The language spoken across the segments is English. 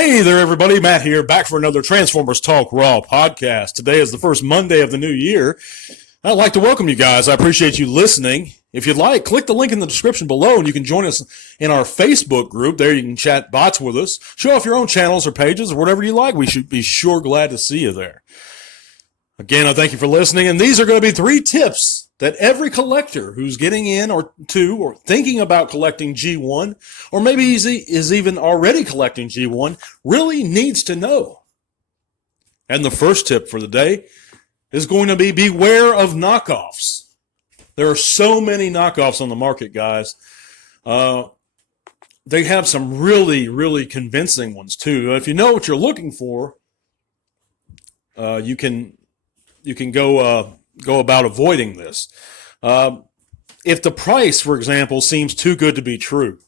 Hey there, everybody. Matt here, back for another Transformers Talk Raw podcast. Today is the first Monday of the new year. I'd like to welcome you guys. I appreciate you listening. If you'd like, click the link in the description below and you can join us in our Facebook group. There you can chat bots with us, show off your own channels or pages or whatever you like. We should be sure glad to see you there. Again, I thank you for listening, and these are going to be 3 tips that every collector who's getting in or thinking about collecting G1, or maybe is even already collecting G1, really needs to know. And the first tip for the day is going to be beware of knockoffs. There are so many knockoffs on the market, guys. They have some really, really convincing ones too. If you know what you're looking for, you can go about avoiding this. If the price, for example, seems too good to be true,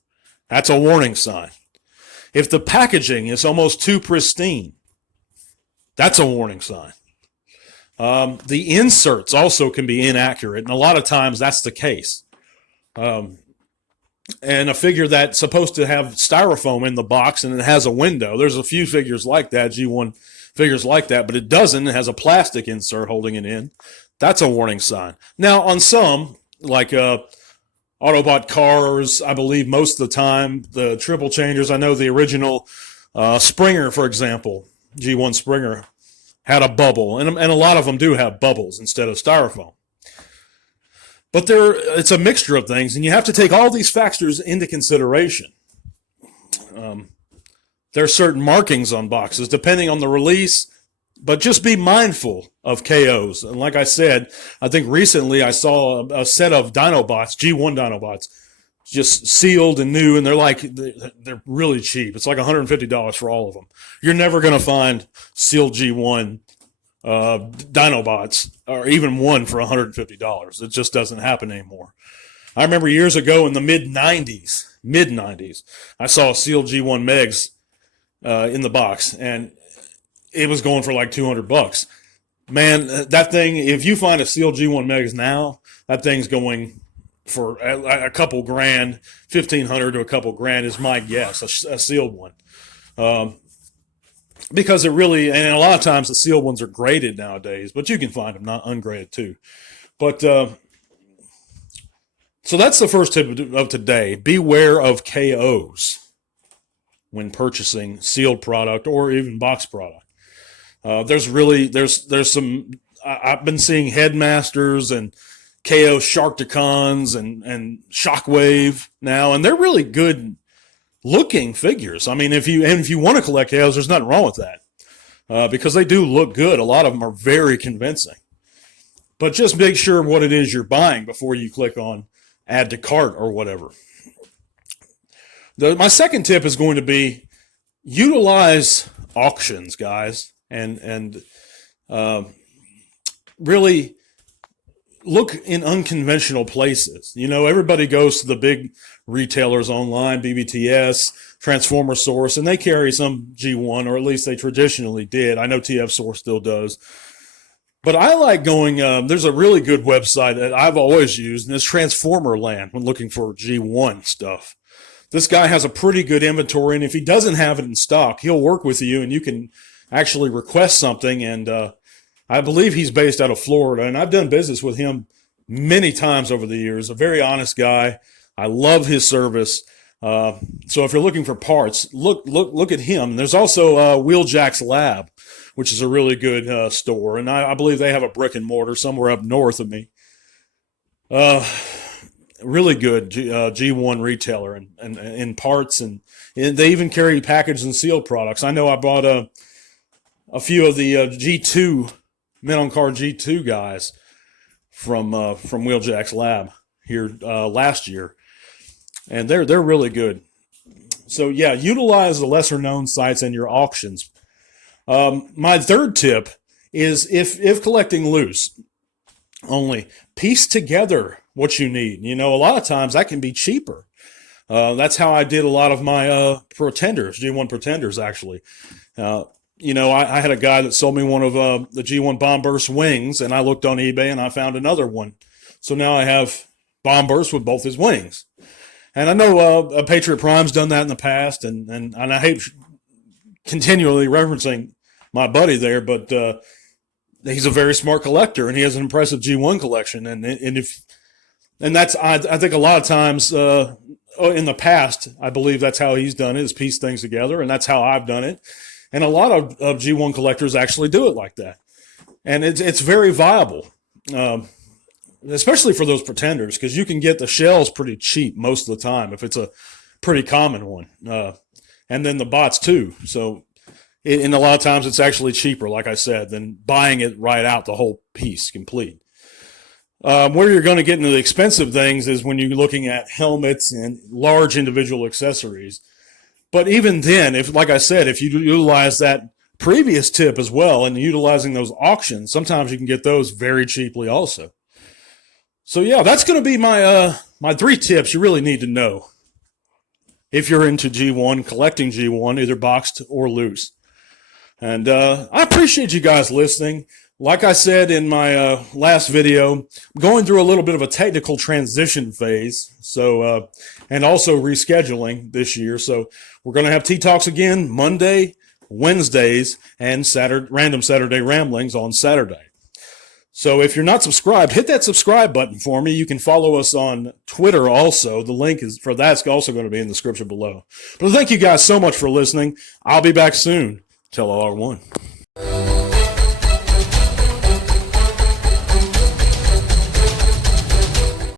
that's a warning sign. If the packaging is almost too pristine, that's a warning sign. The inserts also can be inaccurate, and a lot of times that's the case. And a figure that's supposed to have styrofoam in the box and it has a window, there's a few figures like that, G1 figures like that, but it doesn't. It has a plastic insert holding it in. That's a warning sign. Now, on some, like Autobot cars, I believe most of the time, the triple changers, I know the original Springer, for example, G1 Springer, had a bubble, and a lot of them do have bubbles instead of styrofoam. But it's a mixture of things, and you have to take all these factors into consideration. There are certain markings on boxes depending on the release, but just be mindful of KOs. And like I said, I think recently I saw a set of Dinobots, G1 Dinobots, just sealed and new, and they're really cheap. It's like $150 for all of them. You're never going to find sealed G1 Dinobots, or even one for $150. It just doesn't happen anymore. I remember years ago in the mid-90s, I saw a sealed G1 Megs in the box, and it was going for like $200. Man, that thing, if you find a sealed G1 Megas now, that thing's going for a couple grand, $1,500 to a couple grand is my guess, a sealed one. Because it really, and a lot of times the sealed ones are graded nowadays, but you can find them not ungraded too. But so that's the first tip of today. Beware of KOs when purchasing sealed product or even box product. There's some, I've been seeing Headmasters and KO Sharkticons and Shockwave now, and they're really good looking figures. I mean, if you want to collect KOs, there's nothing wrong with that, because they do look good. A lot of them are very convincing. But just make sure what it is you're buying before you click on add to cart or whatever. My second tip is going to be utilize auctions, guys, and really look in unconventional places. You know, everybody goes to the big retailers online, BBTS, Transformer Source, and they carry some G1, or at least they traditionally did. I know TF Source still does. But I like going, there's a really good website that I've always used, and it's Transformer Land when looking for G1 stuff. This guy has a pretty good inventory, and if he doesn't have it in stock, he'll work with you, and you can actually request something. And I believe he's based out of Florida, and I've done business with him many times over the years. A very honest guy. I love his service. So if you're looking for parts, look at him. There's also Wheeljack's Lab, which is a really good store, and I believe they have a brick and mortar somewhere up north of me. Really good G1 retailer and parts, and they even carry packaged and sealed products. I know I bought a few of the G2 Men on Card G2 guys from Wheeljack's Lab here last year, and they're really good. So yeah, utilize the lesser known sites in your auctions. My third tip is if collecting loose, only piece together what you need. You know, a lot of times that can be cheaper. That's how I did a lot of my Pretenders, G1 Pretenders, actually. You know, I had a guy that sold me one of the G1 Bomb Burst wings, and I looked on eBay and I found another one. So now I have Bomb Burst with both his wings. And I know Patriot Prime's done that in the past, and I hate continually referencing my buddy there, but he's a very smart collector, and he has an impressive G1 collection. And that's I think a lot of times in the past, I believe that's how he's done it, is piece things together, and that's how I've done it. And a lot of G1 collectors actually do it like that, and it's very viable. Especially for those pretenders, because you can get the shells pretty cheap most of the time if it's a pretty common one, and then the bots too. So, and a lot of times it's actually cheaper, like I said, than buying it right out, the whole piece complete. Where you're going to get into the expensive things is when you're looking at helmets and large individual accessories. But even then, like I said, if you utilize that previous tip as well and utilizing those auctions, sometimes you can get those very cheaply also. So yeah, that's going to be my 3 tips you really need to know if you're into G1, collecting G1, either boxed or loose. And I appreciate you guys listening. Like I said in my last video, I'm going through a little bit of a technical transition phase, so and also rescheduling this year. So we're going to have T-Talks again Monday, Wednesdays, and Random Saturday Ramblings on Saturday. So if you're not subscribed, hit that subscribe button for me. You can follow us on Twitter also. The link for that's also going to be in the description below. But thank you guys so much for listening. I'll be back soon. Tell LR1.